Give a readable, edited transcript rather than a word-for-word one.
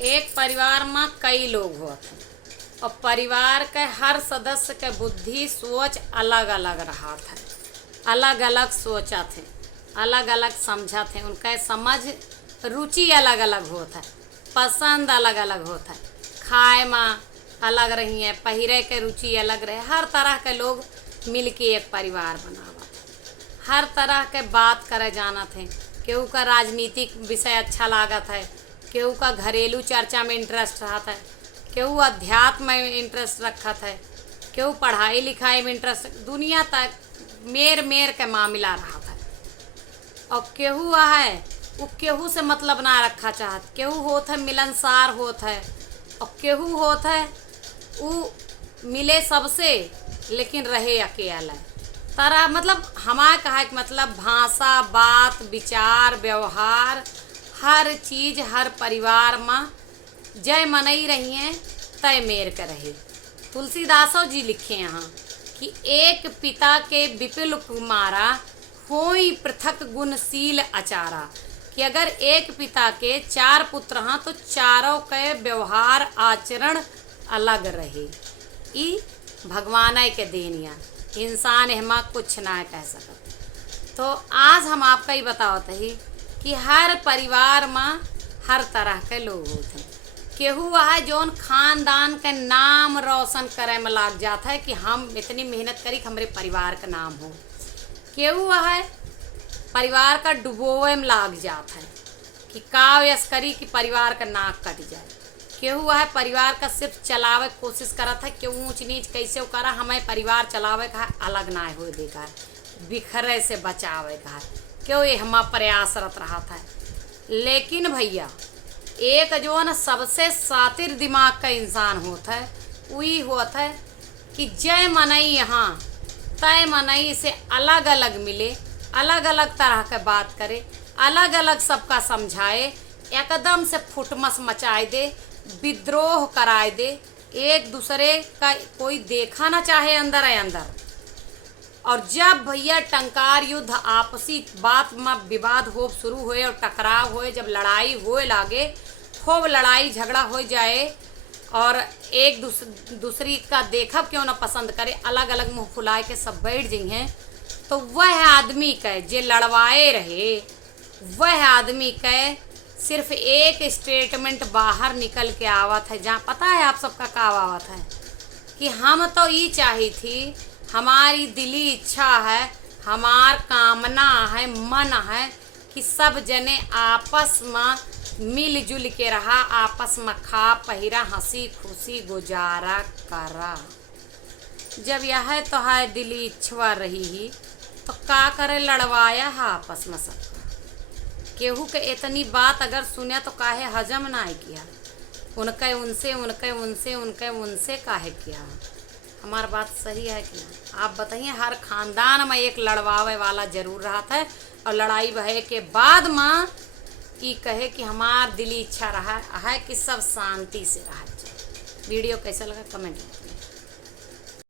एक परिवार में कई लोग होत हैं और परिवार के हर सदस्य के बुद्धि सोच अलग अलग रहत है, अलग अलग सोचत है, अलग अलग समझत है, उनका समझ रुचि अलग अलग होत है, पसंद अलग अलग होता है, खाए में अलग रही है, पहिरे के रुचि अलग रहे। हर तरह के लोग मिल के एक परिवार बनावत है, हर तरह के बात करे जानत है। केहू का राजनीतिक विषय अच्छा लागत है, केहू का घरेलू चर्चा में इंटरेस्ट रहता है, केहू अध्यात्म में इंटरेस्ट रखत है, केहू पढ़ाई लिखाई में इंटरेस्ट, दुनिया तक मेर मेर के मामला रहता है। और केहू है वो केहू से मतलब ना रखा चाहत, केहू होत है मिलनसार होत है, और केहू होत है वो मिले सबसे लेकिन रहे अकेला तरह। मतलब हमारा कहा कि मतलब भाषा, बात, विचार, व्यवहार, हर चीज़ हर परिवार में जय मनई रही हैं तय मेर कर रहे। तुलसीदासो जी लिखे यहाँ कि एक पिता के विपुल कुमारा होई पृथक गुणशील आचारा, कि अगर एक पिता के 4 पुत्र हैं तो चारों के व्यवहार आचरण अलग रहे। ई भगवान के देनिया, इंसान हमा कुछ ना कह सकत। तो आज हम आपका ही बतावत ही कि हर परिवार में हर तरह के लोग होते हैं। केहू है जौन खानदान के नाम रोशन करे में लाग जाता है कि हम इतनी मेहनत करी कि हमारे परिवार का नाम हो। केहू है परिवार का डुबोवे में लाग जाता है कि काव यस करी कि परिवार का नाक कट जाए। केहू है परिवार का सिर्फ चलावे कोशिश करत है कि ऊंच नीच कैसे करा हमें परिवार चलावे का है, अलग ना हो देगा है, बिखरे से बचावे का है, क्यों ये हम प्रयासरत रहा था। लेकिन भैया एक जो न सबसे सातिर दिमाग का इंसान होता है वही होता है कि जय मनई यहाँ तय मनई से अलग अलग मिले, अलग अलग तरह के बात करे, अलग अलग सबका समझाए, एकदम से फुटमस मचाए दे, विद्रोह कराए दे, एक दूसरे का कोई देखा ना चाहे अंदर है अंदर। और जब भैया टंकार युद्ध आपसी बात में विवाद हो शुरू हुए और टकराव हुए, जब लड़ाई होए लागे, खूब लड़ाई झगड़ा हो जाए और एक दूसरी का देखब क्यों ना पसंद करे, अलग अलग मुँह फुलाए के सब बैठ जाइ हैं, तो वह आदमी के जे लड़वाए रहे वह आदमी के सिर्फ एक स्टेटमेंट बाहर निकल के आवत है, जहाँ पता है आप सबका का आवत है कि हम तो ये चाही थी, हमारी दिली इच्छा है, हमार कामना है, मन है कि सब जने आपस में मिलजुल के रहा, आपस में खा पहिरा, हंसी खुशी गुजारा करा। जब यह तो है दिली इच्छा रही ही तो का करे, लड़वाया है आपस में सबका। केहू के इतनी बात अगर सुने तो काहे हजम ना किया, उनके उनसे उनके उनसे उनके उनसे काहे किया। हमारी बात सही है कि ना? आप बताइए। हर खानदान में एक लड़वावे वाला जरूर रहता है और लड़ाई बहे के बाद में ये कहे कि हमार दिली इच्छा रहा है कि सब शांति से रहा। वीडियो कैसा लगा कमेंट में।